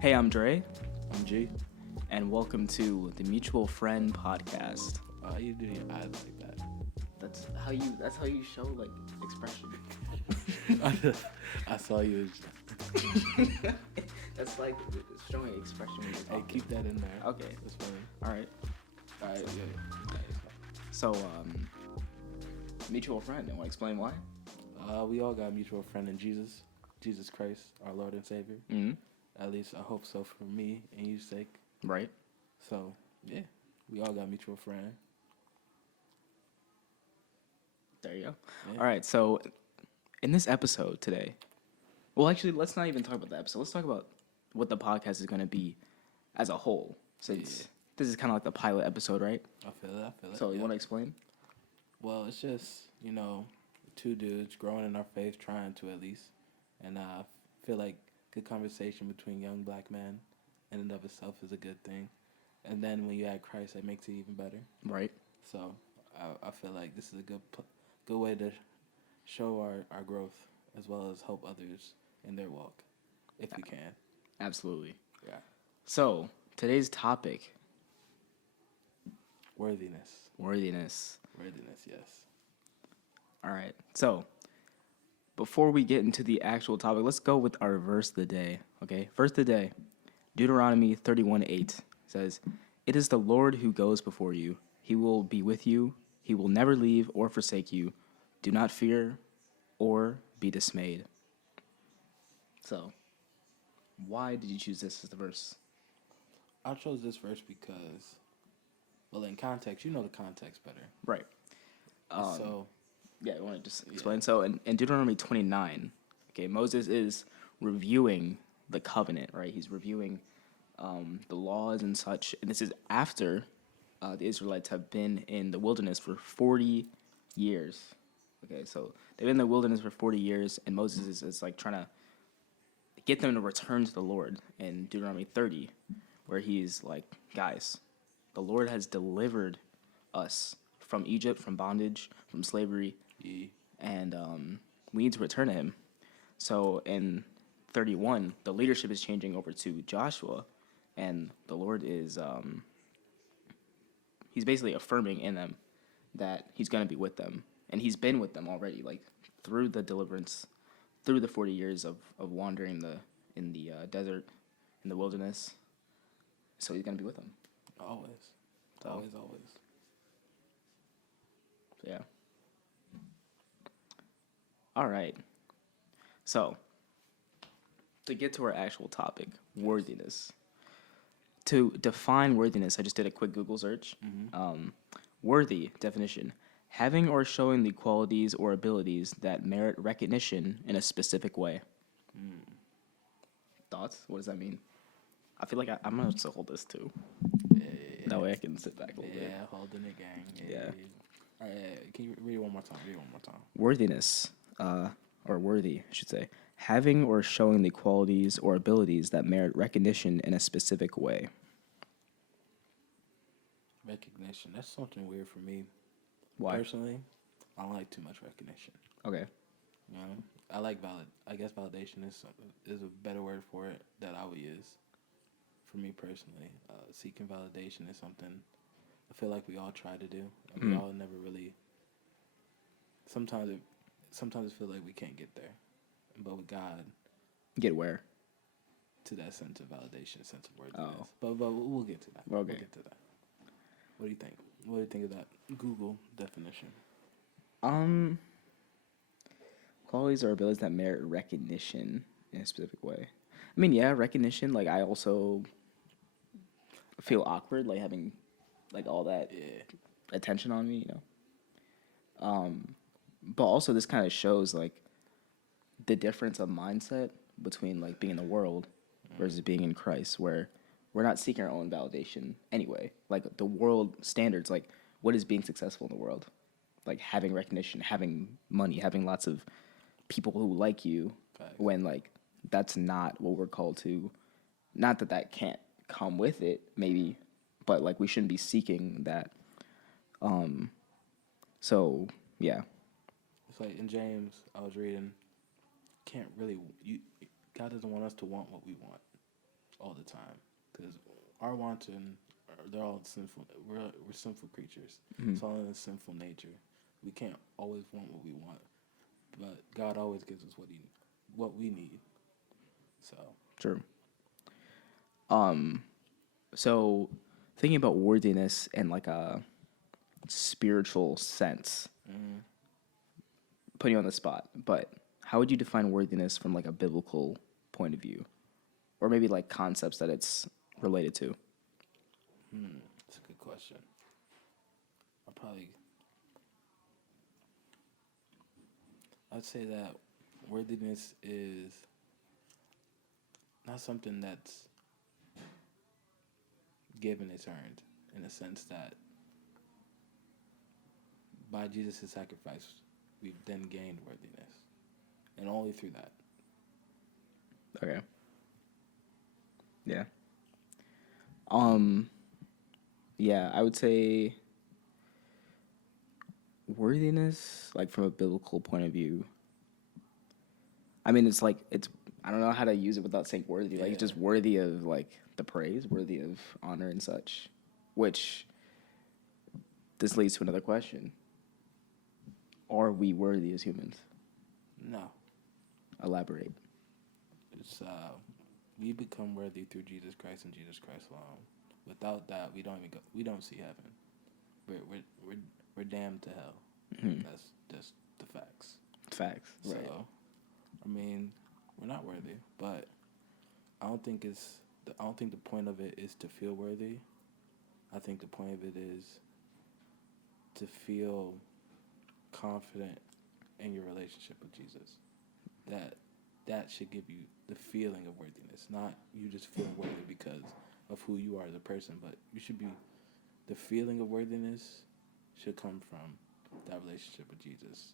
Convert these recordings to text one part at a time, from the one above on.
Hey, I'm Dre, I'm G. and welcome to the Mutual Friend Podcast. You do your eyes like that. That's how you show like expression. I saw you. That's like showing expression when you're Hey, talking. keep that in there. Okay. That's funny. All right. Yeah. So, mutual friend. You want to explain why? We all got a mutual friend in Jesus Christ, our Lord and Savior. Mm-hmm. At least I hope so for me and you's sake. Right. So, yeah, we all got a mutual friend. There you go. Yeah. All right. So, in this episode today, well, actually, let's not even talk about the episode. Let's talk about what the podcast is going to be as a whole. Since this is kind of like the pilot episode, right? I feel it. So, you want to explain? Well, it's just, two dudes growing in our faith, trying to at least. And I feel like good conversation between young black men in and of itself is a good thing. And then when you add Christ, it makes it even better. Right. So I feel like this is a good way to show our growth as well as help others in their walk, if we can. Absolutely. Yeah. So, today's topic. Worthiness, Worthiness. yes. All right. So, before we get into the actual topic, let's go with our verse of the day. Okay. Verse of the day, Deuteronomy 31:8 says, "It is the Lord who goes before you. He will be with you. He will never leave or forsake you. Do not fear or be dismayed." So, why did you choose this as the verse? I chose this verse because, well, in context, you know the context better. Right. Yeah, I want to just explain. So in Deuteronomy 29, okay, Moses is reviewing the covenant, right? He's reviewing the laws and such. And this is after the Israelites have been in the wilderness for 40 years. Okay, so they've been in the wilderness for 40 years, and Moses is like trying to get them to return to the Lord in Deuteronomy 30, where he's like, guys, the Lord has delivered us from Egypt, from bondage, from slavery, and we need to return to him. So in 31, the leadership is changing over to Joshua, and the Lord is he's basically affirming in them that he's going to be with them, and he's been with them already, like through the deliverance, through the 40 years of wandering in the desert, in the wilderness. So he's going to be with them. Always. So, Always. yeah. All right. So, to get to our actual topic, worthiness. To define worthiness, I just did a quick Google search. Worthy definition: having or showing the qualities or abilities that merit recognition in a specific way. Thoughts? What does that mean? I feel like I'm going to hold this too. Yeah. That way I can sit back a little bit. Yeah, holding it, gang. Yeah. All right, can you read it one more time? Worthiness, or worthy, I should say, having or showing the qualities or abilities that merit recognition in a specific way. Recognition. That's something weird for me. Why? Personally, I don't like too much recognition. Okay. I like I guess validation is a better word for it that I would use. For me personally, seeking validation is something I feel like we all try to do, and we all never really. Sometimes I feel like we can't get there, but with God, Get where? to that sense of validation, sense of worthiness. Oh. But we'll get to that. Okay. We'll get to that. What do you think? What do you think of that Google definition? Qualities or abilities that merit recognition in a specific way. I mean, yeah, recognition. Like, I also feel awkward, like having, like, all that attention on me, But also, this kind of shows like the difference of mindset between like being in the world versus being in Christ, where we're not seeking our own validation anyway. Like the world standards, like what is being successful in the world? Like having recognition, having money, having lots of people who like you. Facts. When like that's not what we're called to. Not that that can't come with it, maybe, but like we shouldn't be seeking that. So yeah. It's like in James, I was reading, God doesn't want us to want what we want. all the time because our wants and they're all sinful. We're sinful creatures. It's all in a sinful nature. We can't always want what we want, but God always gives us what we need. So True. So thinking about worthiness in like a spiritual sense, putting you on the spot, but how would you define worthiness from like a biblical point of view, or maybe like concepts that it's related to? that's a good question. I'd say that worthiness is not something that's given, it's earned, in the sense that by Jesus' sacrifice, we've then gained worthiness. And only through that. Okay. Yeah. Yeah, I would say worthiness, like from a biblical point of view. I mean, it's like I don't know how to use it without saying worthy. Like it's just worthy of like the praise, worthy of honor and such. Which this leads to another question. Are we worthy as humans? No. Elaborate. It's we become worthy through Jesus Christ and Jesus Christ alone. Without that, we don't see heaven. We're damned to hell. That's just the facts. Facts. Right. So, I mean, we're not worthy, but I don't think the point of it is to feel worthy. I think the point of it is to feel confident in your relationship with Jesus. That should give you the feeling of worthiness, not you just feeling worthy because of who you are as a person, but the feeling of worthiness should come from that relationship with Jesus.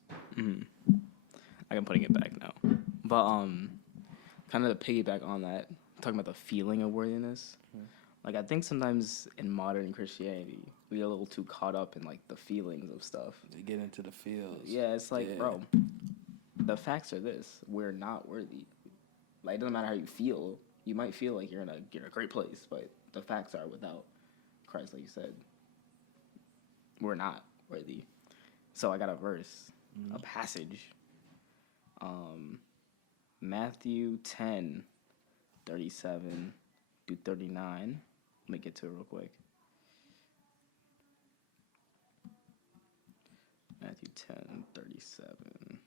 I'm putting it back now. But kind of to piggyback on that, talking about the feeling of worthiness. Like I think sometimes in modern Christianity, we get a little too caught up in like the feelings of stuff. They get into the feels. Yeah, it's like, bro, the facts are this: we're not worthy. Like it doesn't matter how you feel. You might feel like you're in a great place, but the facts are without Christ, like you said, we're not worthy. So I got a verse, a passage. Matthew 10:37 through 39. Let me get to it real quick. Matthew 10:37.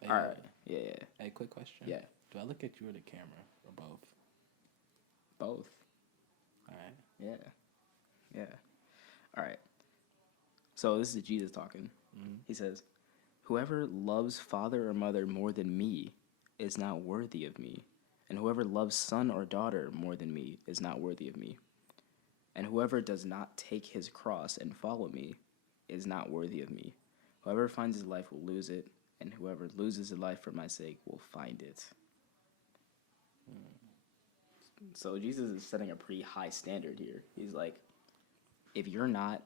Hey, All right. Yeah. Hey, quick question. Yeah. Do I look at you or the camera or both? Both. All right. Yeah. All right. So this is Jesus talking. He says, "Whoever loves father or mother more than me is not worthy of me, and whoever loves son or daughter more than me is not worthy of me. And whoever does not take his cross and follow me is not worthy of me. Whoever finds his life will lose it, and whoever loses his life for my sake will find it." So Jesus is setting a pretty high standard here. He's like, if you're not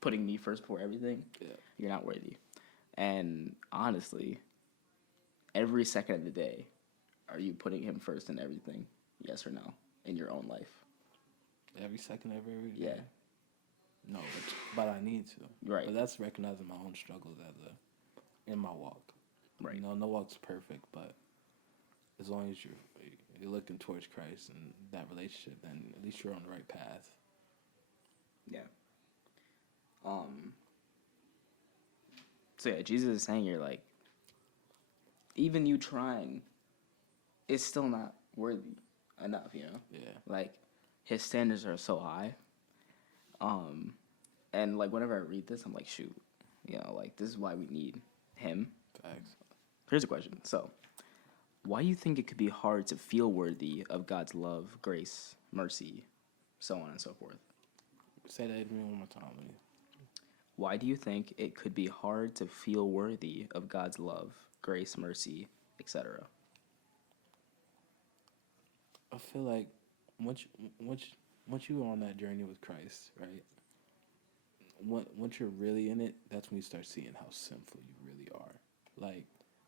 putting me first before everything, you're not worthy. And honestly, every second of the day, are you putting him first in everything? Yes or no? In your own life? Every second of every day? Yeah. No, but I need to. Right. But that's recognizing my own struggles in my walk. Right. You know, no walk's perfect, but as long as you're looking towards Christ and that relationship, then at least you're on the right path. Yeah. So yeah, Jesus is saying here, like, even you trying, it's still not worthy enough, you know? Yeah. Like, his standards are so high. And like whenever I read this, I'm like, shoot, you know, like this is why we need him. Thanks. Here's a question. So, why do you think it could be hard to feel worthy of God's love, grace, mercy, so on and so forth? Say that to me one more time, please. Why do you think it could be hard to feel worthy of God's love, grace, mercy, etc.? I feel like once you're on that journey with Christ, right? Once you're really in it, that's when you start seeing how sinful you really are. Like,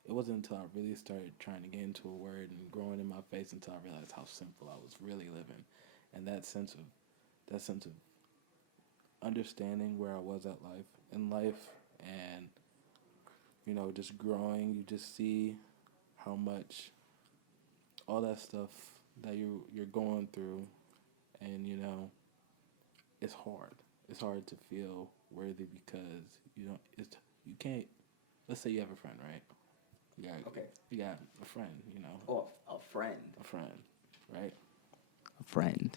it wasn't until I really started trying to get into a word and growing in my faith until I realized how simple I was really living, and that sense of understanding where I was at life in life, and just growing. You just see how much all that stuff that you're going through, and it's hard. It's hard to feel worthy because you can't. Let's say you have a friend, right? Okay. You got a friend, Oh, a friend. a friend, right? A friend.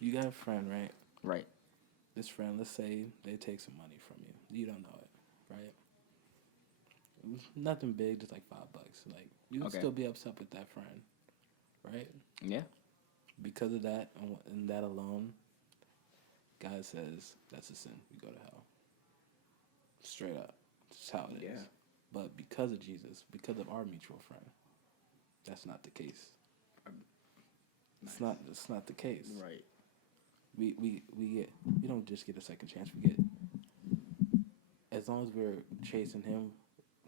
You got a friend, right? Right. This friend, let's say they take some money from you. You don't know it, right? It was nothing big, just like $5. Like you would Okay. still be upset with that friend, right? Yeah. Because of that and that alone, God says that's a sin. You go to hell. Straight up. That's how it is. Yeah. But because of Jesus, because of our mutual friend, that's not the case. It's not the case. Right. We don't just get a second chance. We get, as long as we're chasing him,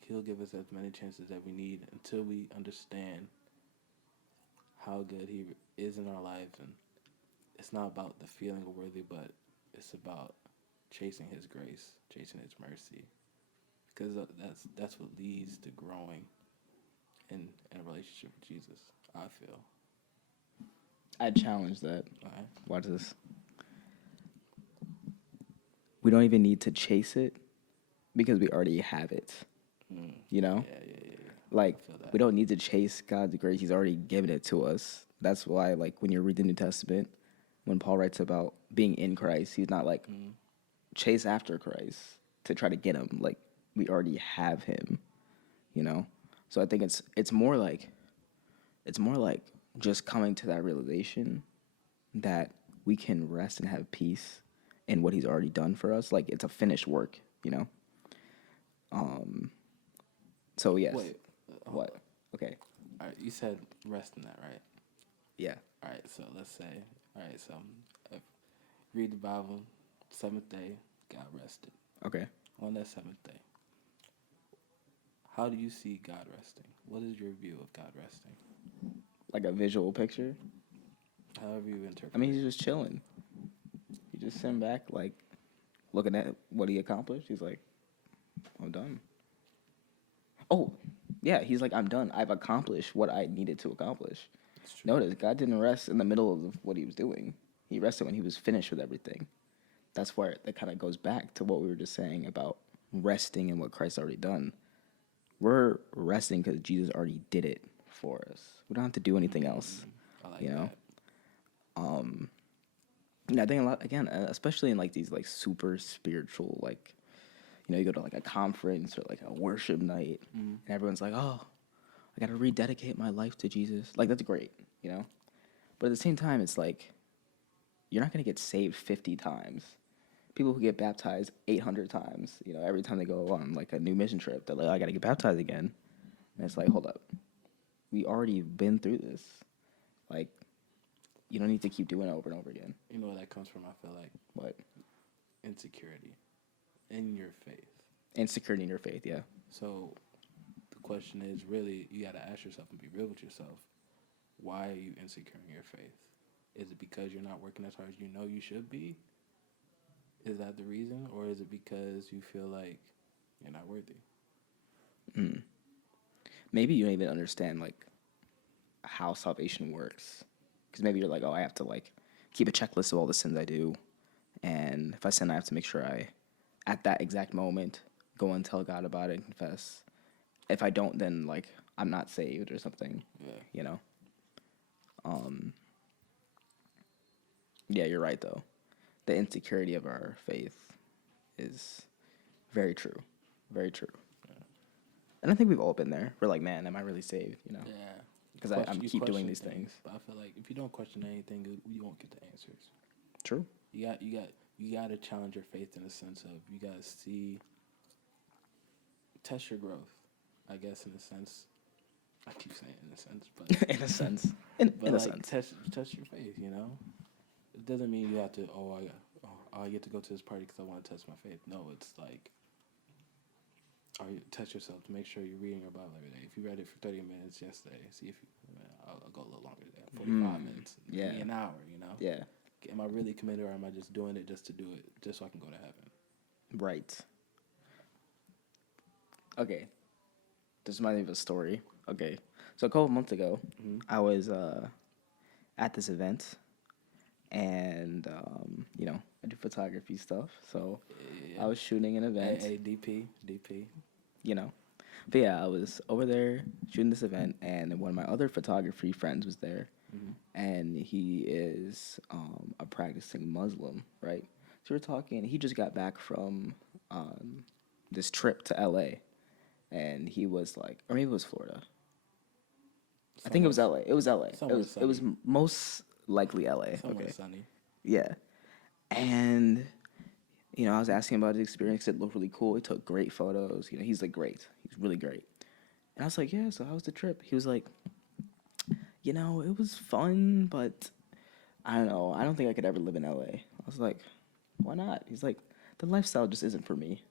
he'll give us as many chances that we need until we understand how good he is in our lives. And it's not about the feeling of worthy, but it's about chasing his grace, chasing his mercy, because that's what leads to growing in a relationship with Jesus. I feel. I challenge that. All right. Watch this. We don't even need to chase it because we already have it. You know? Yeah. Like, I feel that. we don't need to chase God's grace. He's already given it to us. That's why, like, when you read the New Testament, when Paul writes about being in Christ, he's not like, chase after Christ to try to get him. Like, we already have him, you know? So I think it's more like just coming to that realization that we can rest and have peace in what he's already done for us. Like, it's a finished work, you know? So yes. Wait. What? Okay. All right. You said rest in that, right? Yeah. All right. So let's say. All right. So read the Bible. Seventh day, God rested. Okay. On that seventh day, how do you see God resting? What is your view of God resting? Like a visual picture. However you interpret. I mean, he's just chilling. He just sitting back, like, looking at what he accomplished. He's like, I'm done. Oh, yeah, he's like, I'm done. I've accomplished what I needed to accomplish. Notice, God didn't rest in the middle of what he was doing. He rested when he was finished with everything. That's where that kind of goes back to what we were just saying about resting and what Christ's already done. We're resting because Jesus already did it for us. We don't have to do anything else. I like you know? that. Yeah, I think a lot, again, especially in like these like super spiritual, like, you go to like a conference or like a worship night, and everyone's like, oh, I got to rededicate my life to Jesus. Like, that's great, you know? But at the same time, it's like, you're not going to get saved 50 times. People who get baptized 800 times, every time they go on like a new mission trip, they're like, oh, I got to get baptized again. And it's like, hold up. We already been through this. Like, you don't need to keep doing it over and over again. You know where that comes from, I feel like? What? Insecurity in your faith. Insecurity in your faith, yeah. So the question is, really, you got to ask yourself and be real with yourself. Why are you insecure in your faith? Is it because you're not working as hard as you know you should be? Is that the reason? Or is it because you feel like you're not worthy? Maybe you don't even understand, like, how salvation works. Because maybe you're like, oh, I have to, like, keep a checklist of all the sins I do. And if I sin, I have to make sure I, at that exact moment, go and tell God about it and confess. If I don't, then, like, I'm not saved or something, you know? Yeah, you're right, though. The insecurity of our faith is very true. Very true. Yeah. And I think we've all been there. We're like, man, am I really saved, Yeah. Because I keep doing these things. But I feel like if you don't question anything, you won't get the answers. True. You got to challenge your faith in the sense of you got to test your growth, I guess, in a sense. I keep saying in a sense, but in a sense, in a sense, test your faith. It doesn't mean you have to. I get to go to this party because I want to test my faith. No, it's like Or you test yourself to make sure you're reading your Bible every day. If you read it for 30 minutes yesterday, see if you, I'll go a little longer than that. 45 minutes, Yeah. maybe an hour, you know? Yeah. Am I really committed, or am I just doing it just to do it, just so I can go to heaven? Right. Okay. This reminds me of a story. Okay. So a couple months ago, I was at this event, and I do photography stuff. So Yeah. I was shooting an event. Hey, DP. You know. But yeah, I was over there shooting this event, and one of my other photography friends was there, and he is a practicing Muslim, right? So we're talking. He just got back from this trip to LA, and he was like, or maybe it was Florida. I think it was LA. It was LA. It was most likely LA. Somewhere Okay. sunny. Yeah, and I was asking about his experience. It looked really cool. He took great photos. He's like great. He's really great. And I was like, yeah, so how was the trip? He was like, it was fun, but I don't know. I don't think I could ever live in LA. I was like, why not? He's like, the lifestyle just isn't for me.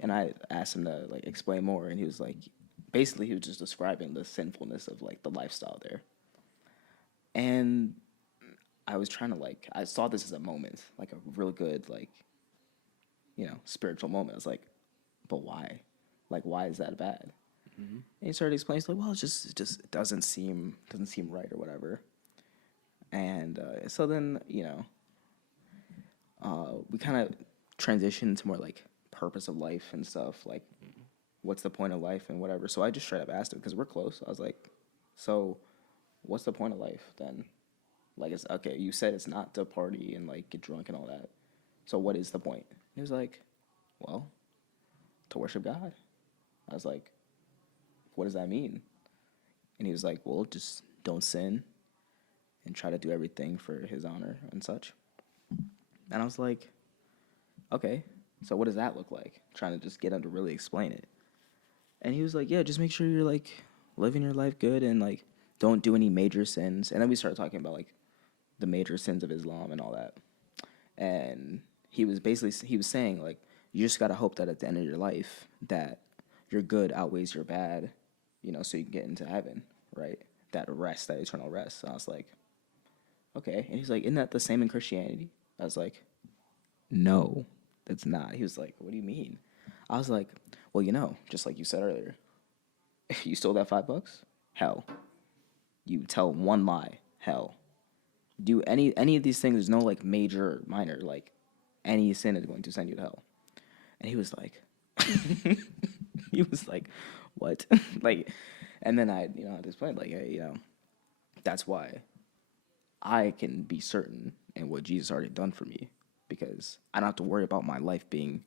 And I asked him to like explain more, and he was like, basically he was just describing the sinfulness of like the lifestyle there. And I was trying to I saw this as a moment, like a real good spiritual moment. I was like, but why? Like, why is that bad? And he started explaining, he's like, well, it just doesn't seem right or whatever. And so then, we kind of transitioned to more like purpose of life and stuff, like what's the point of life and whatever. So I just straight up asked him, because we're close. I was like, so what's the point of life then? Like, it's okay, you said it's not to party and like get drunk and all that. So what is the point? He was like, well, to worship God. I was like, what does that mean? And he was like, well, just don't sin and try to do everything for his honor and such. And I was like, okay, so what does that look like? Trying to just get him to really explain it. And he was like, yeah, just make sure you're like living your life good and like don't do any major sins. And then we started talking about like the major sins of Islam and all that. And he was saying like, you just got to hope that at the end of your life that your good outweighs your bad, so you can get into heaven, right? That rest, that eternal rest. So I was like, okay. And he's like, isn't that the same in Christianity? I was like, no, that's not. He was like, what do you mean? I was like, well, just like you said earlier, if you stole that $5, hell. You tell one lie, hell. Do any of these things, there's no like major or minor, like any sin is going to send you to hell. And he was like, he was like, what? Like, and then I had to explain, like, hey, that's why I can be certain in what Jesus already done for me, because I don't have to worry about my life being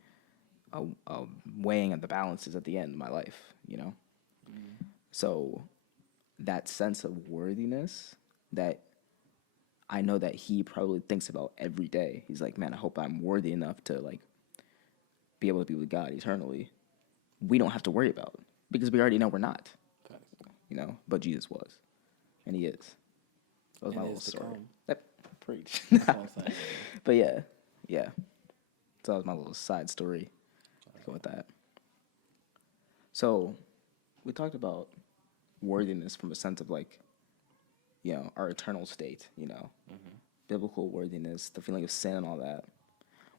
a weighing of the balances at the end of my life, So that sense of worthiness that I know that he probably thinks about every day. He's like, man, I hope I'm worthy enough to like be able to be with God eternally. We don't have to worry about, because we already know we're not, but Jesus was, and he is. That was my little story. Preach. But yeah. So that was my little side story. Go with that. So we talked about worthiness from a sense of like, our eternal state, biblical worthiness, the feeling of sin and all that.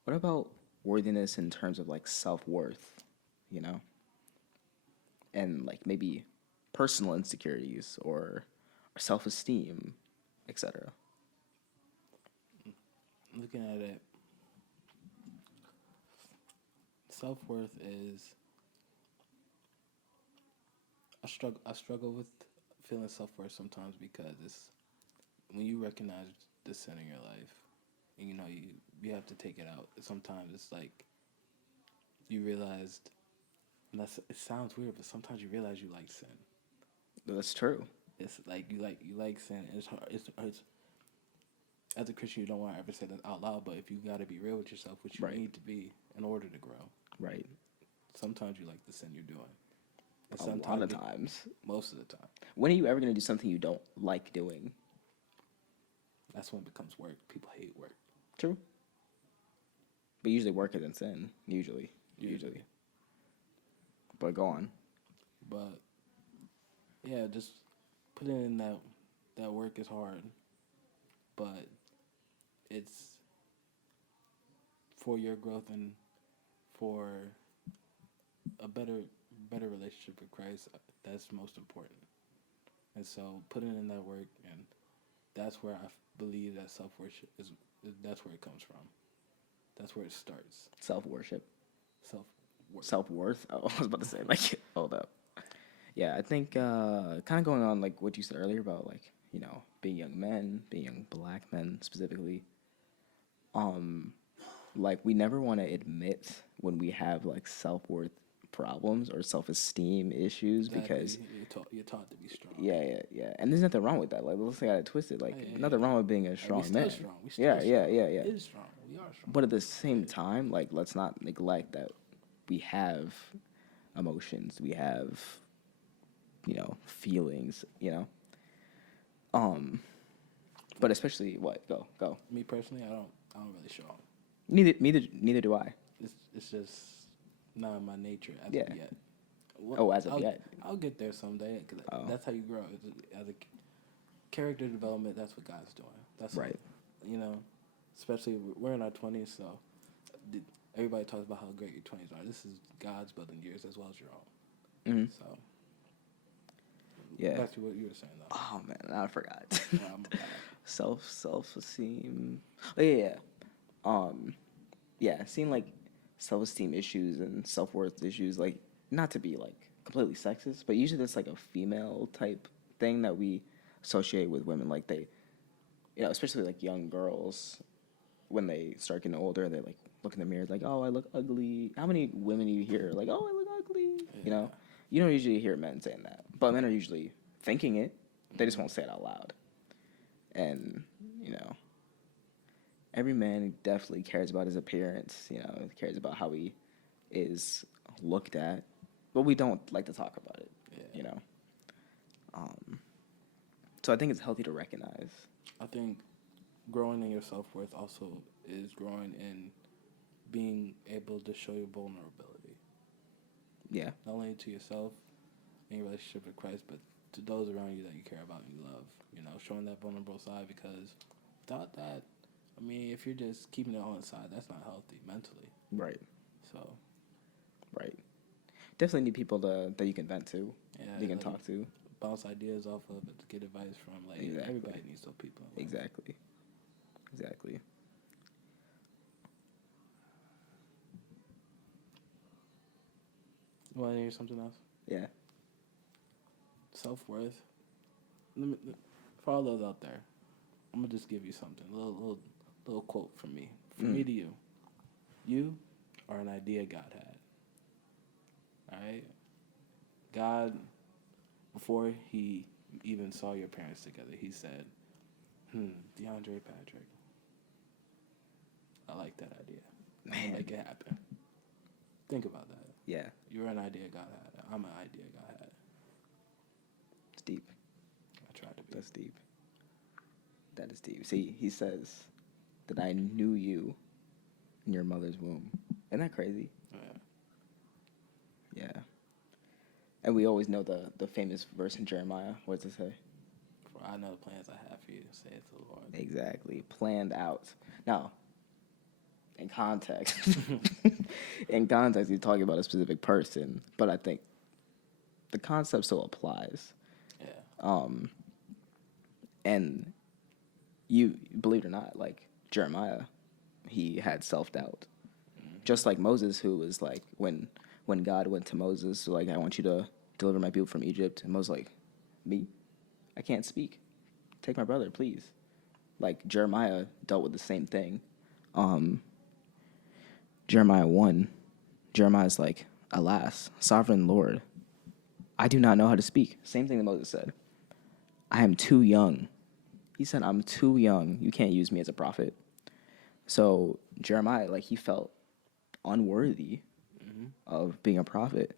What about worthiness in terms of like self-worth, and like maybe personal insecurities or self-esteem, etc.? Looking at it, self-worth is, I struggle with feeling self-worth sometimes, because it's when you recognize the sin in your life, and you have to take it out. Sometimes it's like you realized, and it sounds weird, but sometimes you realize you like sin. That's true. It's like you like sin. It's hard. It's as a Christian, you don't want to ever say that out loud, but if you got to be real with yourself, which you need to be in order to grow. Right. Sometimes you like the sin you're doing. And a lot of times. Most of the time. When are you ever going to do something you don't like doing? That's when it becomes work. People hate work. True. But usually work isn't sin. Usually. But go on. But yeah, just putting in that work is hard, but it's for your growth and for a better relationship with Christ. That's most important. And so putting in that work, and that's where I believe that self-worship is. That's where it comes from. That's where it starts. Self-worship. Self-worth. Self-worth? Oh, I was about to say, like, hold up. Yeah, I think kind of going on, like, what you said earlier about, like, you know, being young men, being young black men specifically. Like, we never want to admit when we have, like, self-worth problems or self-esteem issues Exactly. because You're taught to be strong. yeah, and there's nothing wrong with that. Like, let's say I got it twisted. Like, Yeah. nothing wrong with being a We strong still man. strong. We still Yeah. It is strong. We are strong. But at the same time, like, let's not neglect that we have emotions, we have, you know, feelings, you know. But especially what? Go. Me personally, I don't really show up. Neither do I. It's just not my nature as Yeah. of yet. As of yet. I'll get there someday because that's how you grow. As a character development, that's what God's doing. That's Right. What, you know, especially we're in our 20s, so everybody talks about how great your 20s are. This is God's building years as well as your own. Mm-hmm. So, Yeah. back to what you were saying, though. Oh man, I forgot. Yeah, I'm bad. Self-esteem. Oh yeah. Yeah, seeing like self-esteem issues and self-worth issues, like, not to be like completely sexist, but usually that's like a female type thing that we associate with women. Like, they, you know, especially like young girls, when they start getting older, they like look in the mirror like, oh, I look ugly. How many women do you hear like, oh, I look ugly? Yeah. You know, you don't usually hear men saying that, but men are usually thinking it. They just won't say it out loud. And, you know, every man definitely cares about his appearance, you know, cares about how he is looked at, but we don't like to talk about it, you know. So I think it's healthy to recognize. I think growing in your self-worth also is growing in being able to show your vulnerability. Yeah. Not only to yourself in your relationship with Christ, but to those around you that you care about and you love. You know, showing that vulnerable side, because without that, I mean, if you're just keeping it all inside, that's not healthy mentally. Right. So. Right. Definitely need people that you can vent to, you can talk to. Bounce ideas off of, get advice from. Like, Exactly. Everybody needs those people. Exactly. You want to hear something else? Yeah. Self-worth. For all those out there, I'm gonna just give you something. A little quote from me. From me to you. You are an idea God had. All right. God, before He even saw your parents together, He said, DeAndre Patrick, I like that idea. Man. Make it happen. Think about that. Yeah. You're an idea God had. I'm an idea God had. It's deep. I tried to be. That's deep. That is deep. See, he says that I knew you in your mother's womb. Isn't that crazy? Yeah. Yeah. And we always know the famous verse in Jeremiah. What does it say? For I know the plans I have for you, saith the Lord. Exactly. Planned out. Now, in context, he's talking about a specific person, but I think the concept still applies. Yeah. And you believe it or not, like Jeremiah, he had self-doubt. Mm-hmm. Just like Moses, who was like, when God went to Moses, like, I want you to deliver my people from Egypt, and Moses like, me? I can't speak. Take my brother, please. Like, Jeremiah dealt with the same thing. Jeremiah 1, Jeremiah's like, alas, sovereign Lord, I do not know how to speak. Same thing that Moses said. I am too young. He said, I'm too young. You can't use me as a prophet. So Jeremiah, like, he felt unworthy of being a prophet.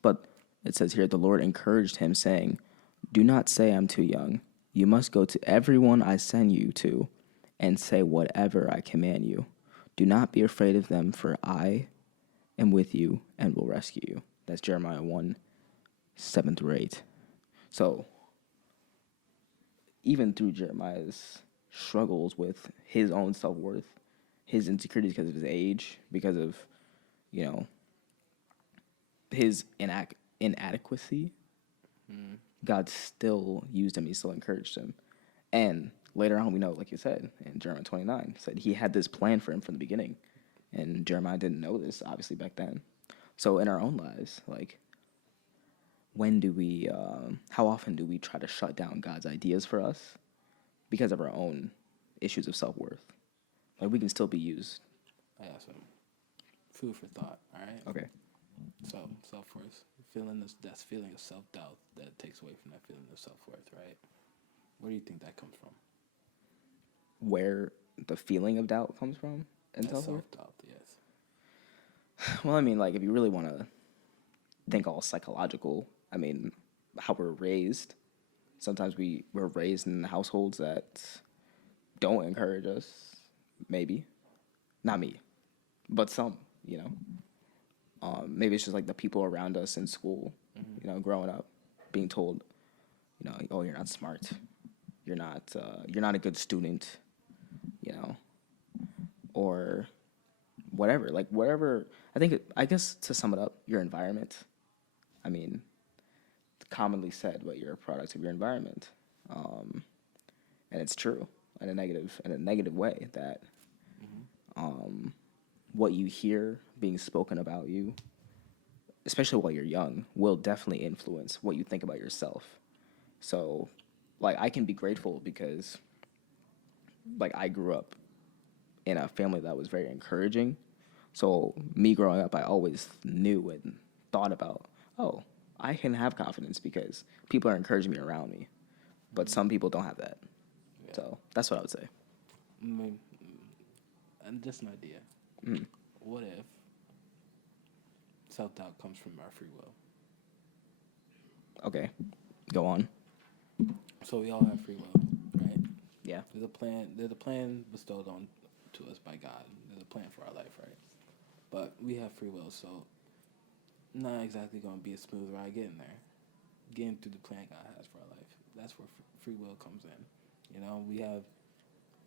But it says here, the Lord encouraged him, saying, do not say I'm too young. You must go to everyone I send you to and say whatever I command you. Do not be afraid of them, for I am with you and will rescue you. That's Jeremiah 1, 7 through 8. So even through Jeremiah's struggles with his own self-worth, his insecurities because of his age, because of, you know, his inadequacy, God still used him. He still encouraged him. And later on, we know, like you said, in Jeremiah 29, said he had this plan for him from the beginning. And Jeremiah didn't know this, obviously, back then. So in our own lives, like, how often do we try to shut down God's ideas for us because of our own issues of self-worth? Like, we can still be used. I got some food for thought, all right? Okay. So, self-worth, that's feeling of self-doubt that takes away from that feeling of self-worth, right? Where do you think that comes from? Where the feeling of doubt comes from in self-worth? Self-doubt, yes. Well, I mean, like, if you really want to think all psychological, I mean, how we're raised. Sometimes we're raised in households that don't encourage us. Maybe. Not me, but some, you know. Maybe it's just like the people around us in school, you know, growing up, being told, you know, oh, you're not smart. You're not a good student, you know, or whatever. Like, whatever. I guess to sum it up, your environment. I mean, commonly said, but you're a product of your environment, and it's true in a negative way that what you hear being spoken about you, especially while you're young, will definitely influence what you think about yourself. So, like, I can be grateful because, like, I grew up in a family that was very encouraging. So, me growing up, I always knew and thought about, oh, I can have confidence because people are encouraging me around me. But some people don't have that. Yeah. So, that's what I would say. I mean, and just an idea. Mm. What if self-doubt comes from our free will? Okay, go on. So we all have free will, right? Yeah. There's a plan bestowed on to us by God. There's a plan for our life, right? But we have free will, so not exactly going to be a smooth ride getting there. Getting through the plan God has for our life. That's where free will comes in. You know,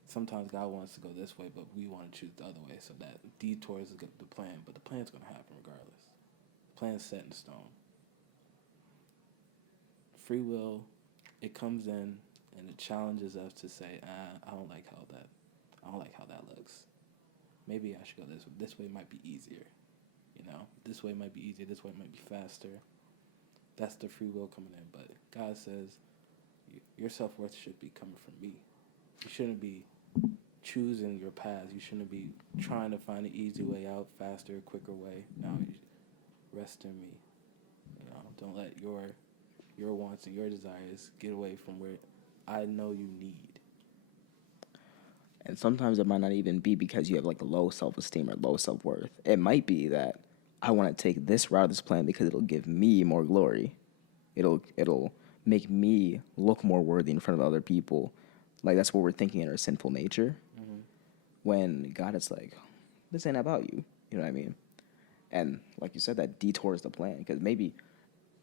sometimes God wants to go this way, but we want to choose the other way, so that detours the plan. But the plan's going to happen regardless. The plan's set in stone. Free will, it comes in and it challenges us to say, I don't like how that looks. Maybe I should go this way. This way might be easier. You know, this way might be easier. This way might be faster. That's the free will coming in. But God says your self-worth should be coming from me. You shouldn't be choosing your path. You shouldn't be trying to find an easy way out, faster, quicker way. No, rest in me. You know, don't let your wants and your desires get away from where I know you need. And sometimes it might not even be because you have like low self-esteem or low self-worth. It might be that I want to take this route of this plan because it'll give me more glory. It'll make me look more worthy in front of other people. Like, that's what we're thinking in our sinful nature. Mm-hmm. When God is like, this ain't about you. You know what I mean? And like you said, that detours the plan because maybe,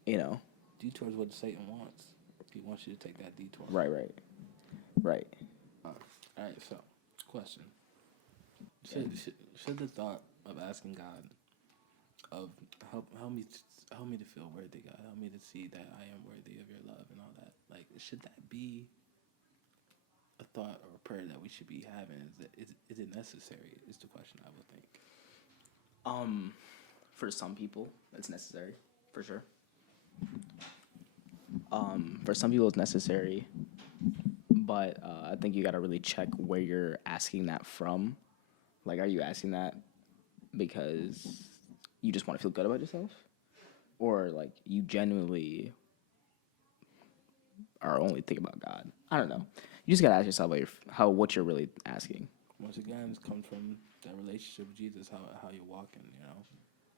you know. Detours what Satan wants. He wants you to take that detour. Right. All right, so, question. Should the thought of asking God of help me to feel worthy, God, help me to see that I am worthy of your love and all that, like, should that be a thought or a prayer that we should be having? Is it necessary? Is the question I would think. For some people, it's necessary, for sure. For some people, it's necessary, but I think you got to really check where you're asking that from. Like, are you asking that because you just want to feel good about yourself? Or, like, you genuinely are only thinking about God? I don't know. You just got to ask yourself what you're really asking. Once again, it's come from that relationship with Jesus, how you're walking, you know,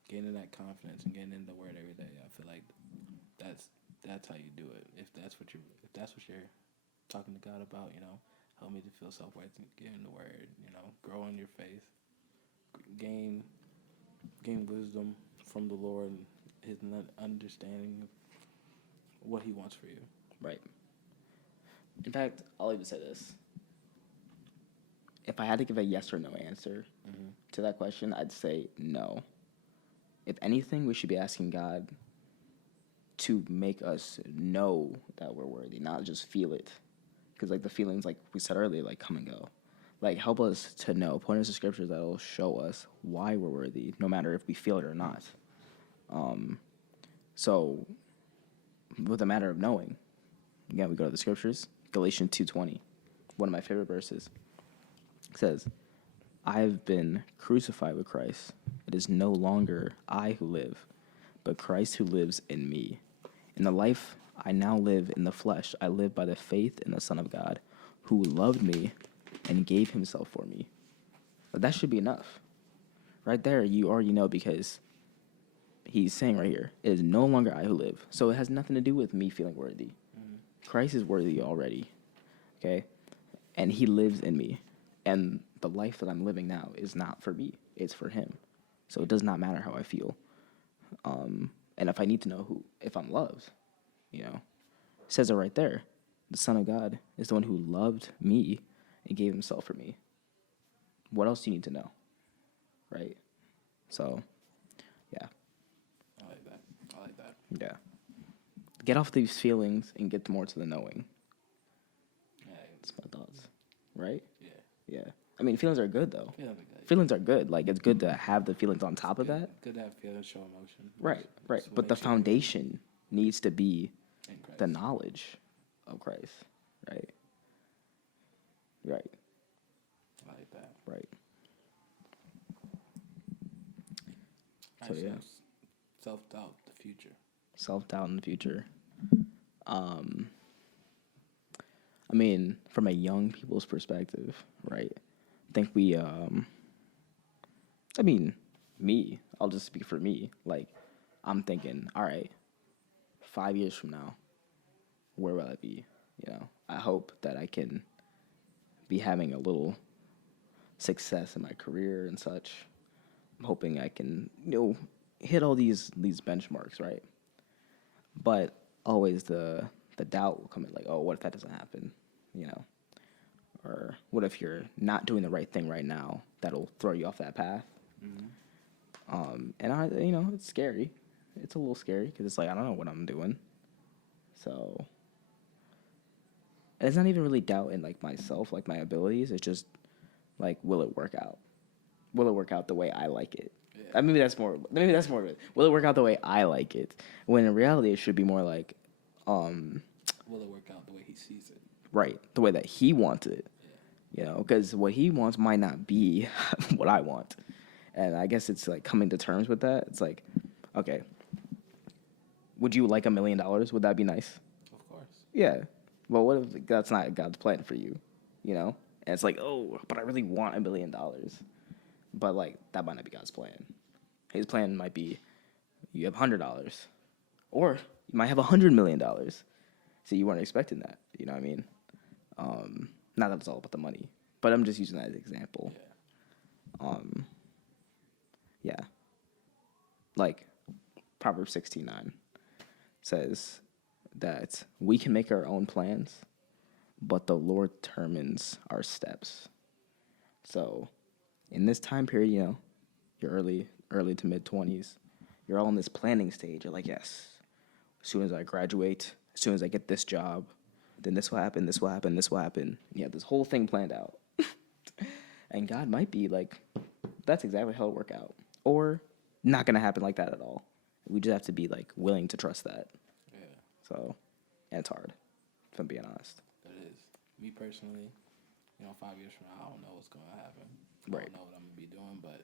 gaining that confidence and getting in the Word every day. I feel like that's how you do it. If that's what you're talking to God about, you know, help me to feel self-worth and get in the Word, you know, grow in your faith, gain gain wisdom from the Lord and his understanding of what he wants for you. Right. In fact, I'll even say this. If I had to give a yes or no answer to that question, I'd say no. If anything, we should be asking God to make us know that we're worthy, not just feel it. Because, like, the feelings, like we said earlier, like, come and go. Like, help us to know. Point us to scriptures that will show us why we're worthy, no matter if we feel it or not. So, with a matter of knowing, again, we go to the scriptures. Galatians 2:20, one of my favorite verses. It says, I have been crucified with Christ. It is no longer I who live, but Christ who lives in me. In the life I now live in the flesh, I live by the faith in the Son of God, who loved me and gave himself for me. But that should be enough. Right there, you already know, because he's saying right here, it is no longer I who live. So it has nothing to do with me feeling worthy. Christ is worthy already, okay? And he lives in me. And the life that I'm living now is not for me. It's for him. So it does not matter how I feel. And if I need to know if I'm loved, it says it right there. The Son of God is the one who loved me and gave himself for me. What else do you need to know? Right? So, yeah. I like that. Yeah. Get off these feelings and get more to the knowing. Yeah. That's my thoughts. Right? Yeah. Yeah. I mean, feelings are good, though. Feelings are good. Feelings are good. Like, it's good to have the feelings on top of that. Good to have feelings, show emotion. Right. Just But the make sure foundation needs to be in Christ. the knowledge of Christ. Right. I like that. Right. All So, right, yeah. Self-doubt, the future. Self-doubt in the future. I mean, from a young people's perspective, right? I think I'll just speak for me. Like, I'm thinking, all right, 5 years from now, where will I be? I hope that I can be having a little success in my career and such. I'm hoping I can, hit all these benchmarks, right? But always the doubt will come in, like, oh, what if that doesn't happen? Or what if you're not doing the right thing right now? That'll throw you off that path. And it's scary. It's a little scary because it's like, I don't know what I'm doing. So, and it's not even really doubt in, like, myself, like my abilities. It's just like, will it work out? Will it work out the way I like it? Yeah. Maybe that's more of it. Will it work out the way I like it? When in reality, it should be more like, will it work out the way he sees it? Right, the way that he wants it. Yeah. Because what he wants might not be what I want. And I guess it's like coming to terms with that. It's like, okay, would you like $1 million? Would that be nice? Of course. Yeah. Well, what if that's not God's plan for you? And it's like, oh, but I really want $1 million. But, like, that might not be God's plan. His plan might be you have $100, or you might have $100 million. So you weren't expecting that. You know what I mean? Not that it's all about the money, but I'm just using that as an example. Yeah. Like Proverbs 16:9 says that we can make our own plans, but the Lord determines our steps. So in this time period, you're early to mid-20s, you're all in this planning stage. You're like, yes, as soon as I graduate, as soon as I get this job, then this will happen, this will happen, this will happen. You have this whole thing planned out. And God might be like, that's exactly how it'll work out. Or not going to happen like that at all. We just have to be, like, willing to trust that. Yeah. So, and it's hard, if I'm being honest. It is. Me personally, 5 years from now, I don't know what's going to happen. Right. I don't know what I'm going to be doing, but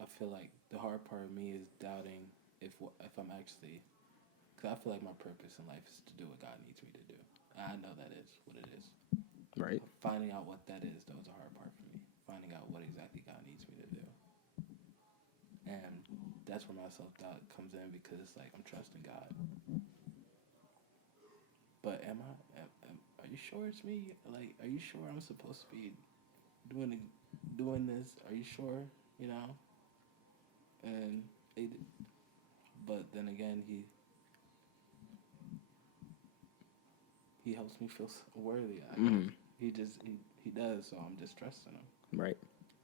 I feel like the hard part of me is doubting if I'm actually, because I feel like my purpose in life is to do what God needs me to do. I know that is what it is. Right. Finding out what that is, that was a hard part for me. Finding out what exactly God needs me to do. And that's where my self-doubt comes in, because it's like I'm trusting God. But are you sure it's me? Like, are you sure I'm supposed to be doing this? Are you sure? and it, but then again, he helps me feel worthy. He does, so I'm just trusting him. Right.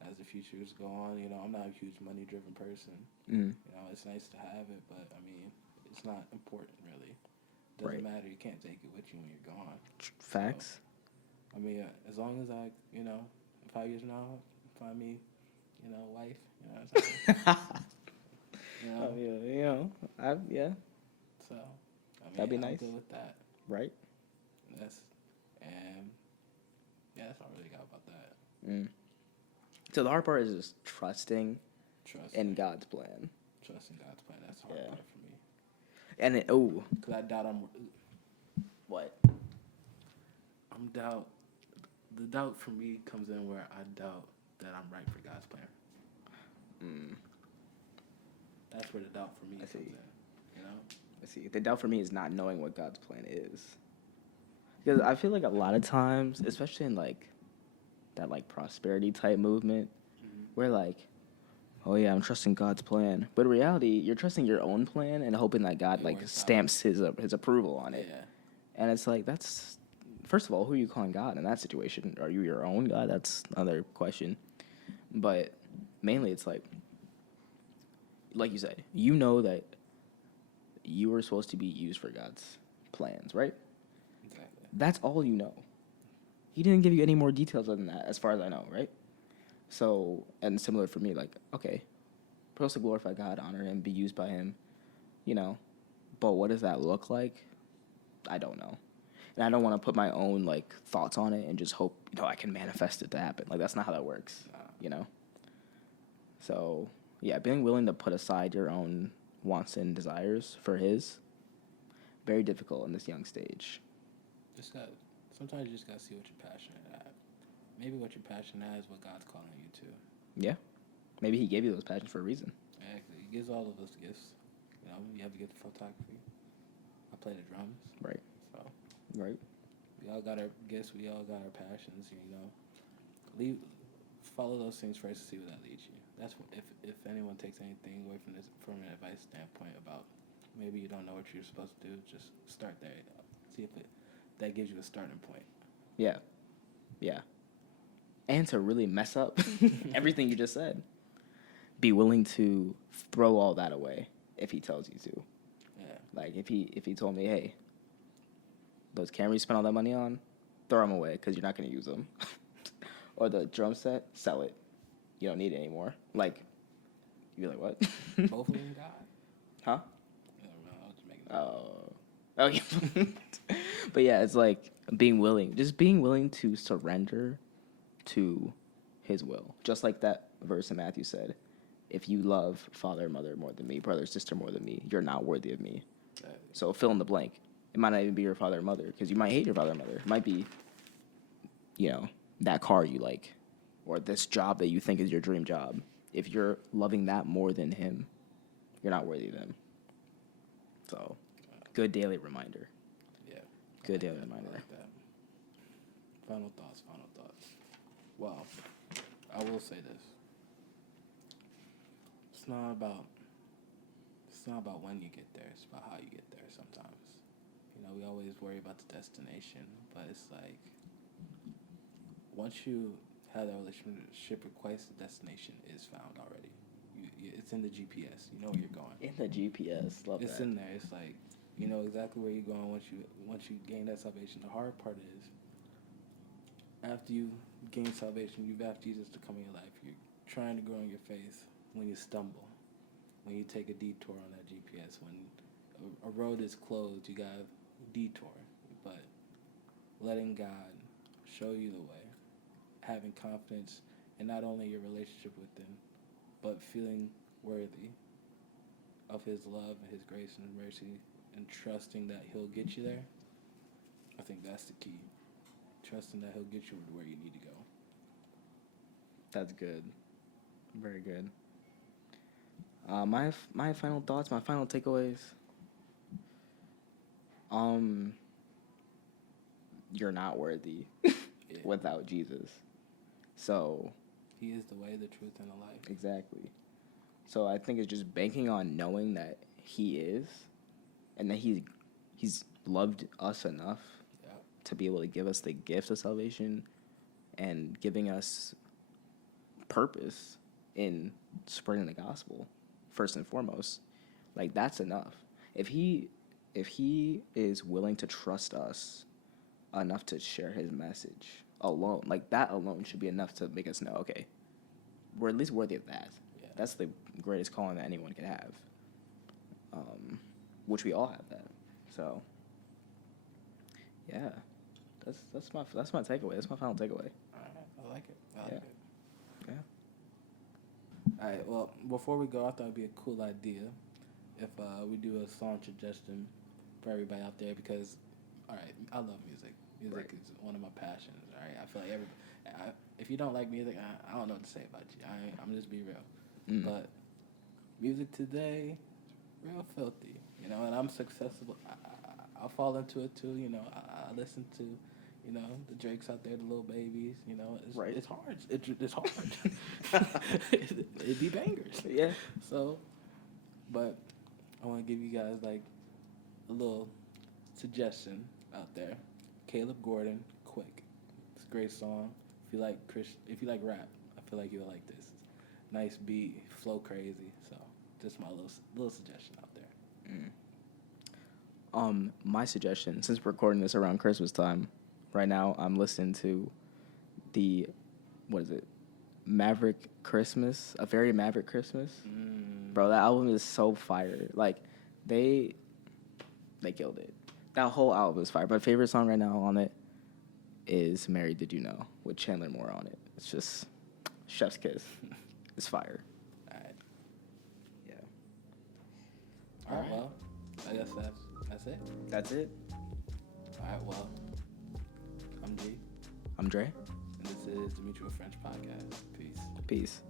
As the futures go on, I'm not a huge money-driven person. Mm. It's nice to have it, but I mean, it's not important really. Right. Doesn't matter. You can't take it with you when you're gone. Facts. So, I mean, as long as I, 5 years from now, find me, wife, Yeah. So, I mean, That'd be I'm nice. good with that. Right. That's all I really got about that. Mm. So the hard part is just trusting Trusting in God's plan. Trusting God's plan. That's the hard part for me. And because I doubt what? The doubt for me comes in where I doubt that I'm right for God's plan. That's where the doubt for me comes in. I see. The doubt for me is not knowing what God's plan is. Because I feel like a lot of times, especially in like that like prosperity type movement, we're like, oh yeah, I'm trusting God's plan. But in reality, you're trusting your own plan and hoping that God like stamps his approval on it. Yeah. And it's like, that's, first of all, who are you calling God in that situation? Are you your own God? That's another question. But mainly it's like you said, you know that you were supposed to be used for God's plans, right? Exactly. That's all you know. He didn't give you any more details other than that, as far as I know, right? So, and similar for me, like, okay, we're supposed to glorify God, honor him, be used by him, but what does that look like? I don't know. And I don't want to put my own, like, thoughts on it and just hope, I can manifest it to happen. Like, that's not how that works, So, yeah, being willing to put aside your own wants and desires for his, very difficult in this young stage. Sometimes you just got to see what you're passionate at. Maybe what you're passionate at is what God's calling you to. Yeah. Maybe he gave you those passions for a reason. Exactly. He gives all of us gifts. You have to get the photography. I play the drums. Right. So. Right. We all got our gifts. We all got our passions. Follow those things first to see where that leads you. That's what, if anyone takes anything away from an advice standpoint about maybe you don't know what you're supposed to do, just start there. See if that gives you a starting point. Yeah. Yeah. And to really mess up everything you just said. Be willing to throw all that away if he tells you to. Yeah. Like if he told me, hey, those cameras you spent all that money on, throw them away because you're not going to use them. Or the drum set, sell it. You don't need it anymore. Like, you'd be like, what? Both of them God. Huh? I was just making Oh. Okay. But yeah, it's like being willing to surrender to his will. Just like that verse in Matthew said, if you love father or mother more than me, brother or sister more than me, you're not worthy of me. So fill in the blank. It might not even be your father or mother because you might hate your father or mother. It might be, that car you like or this job that you think is your dream job. If you're loving that more than him, you're not worthy of him. So, good daily reminder. Yeah. Good daily reminder. I like that. Final thoughts. Well, I will say this. It's not about when you get there. It's about how you get there sometimes. We always worry about the destination, but it's like once you have that relationship with Christ, the destination is found already. It's in the GPS. You know where you're going. In the GPS. Love it's that. in there. It's like you know exactly where you're going once you gain that salvation. The hard part is after you gain salvation, you've asked Jesus to come in your life. You're trying to grow in your faith. When you stumble, when you take a detour on that GPS, when a road is closed, you got a detour. But letting God show you the way, having confidence in not only your relationship with him, but feeling worthy of his love and his grace and mercy and trusting that he'll get you there. I think that's the key. Trusting that he'll get you where you need to go. That's good. Very good. My final thoughts, my final takeaways. You're not worthy without Jesus. So he is the way, the truth, and the life. Exactly. So I think it's just banking on knowing that he is, and that he's loved us enough to be able to give us the gift of salvation and giving us purpose in spreading the gospel first and foremost. Like, that's enough. If he is willing to trust us enough to share his message alone, like, that alone should be enough to make us know, okay, we're at least worthy of that. Yeah. That's the greatest calling that anyone could have, which we all have that. So yeah, that's my takeaway. That's my final takeaway. All right, I like it. Yeah. All right. Well, before we go, I thought it'd be a cool idea if we do a song suggestion for everybody out there, because, all right, I love music. Music is one of my passions. All right, I feel like if you don't like music, I don't know what to say about you. I'm just be real. But music today, real filthy, you know. And I'm successful. I fall into it too, you know. I listen to, you know, the Drakes out there, the Lil Babies, you know. It's hard. It's hard. It'd be bangers. Yeah. So, but I want to give you guys like a little suggestion out there. Caleb Gordon, Quick. It's a great song. If you like rap, I feel like you'll like this. Nice beat, flow crazy. So, just my little suggestion out there. My suggestion, since we're recording this around Christmas time, right now I'm listening to Maverick Christmas, A Very Maverick Christmas. Bro, that album is so fire. Like, they killed it. That whole album is fire. My favorite song right now on it is Married Did You Know, with Chandler Moore on it. It's just chef's kiss. It's fire. All right. Yeah. All right. Well, I guess that's it. That's it. All right. Well, I'm G. I'm Dre. And this is the Mutual French Podcast. Peace. Peace.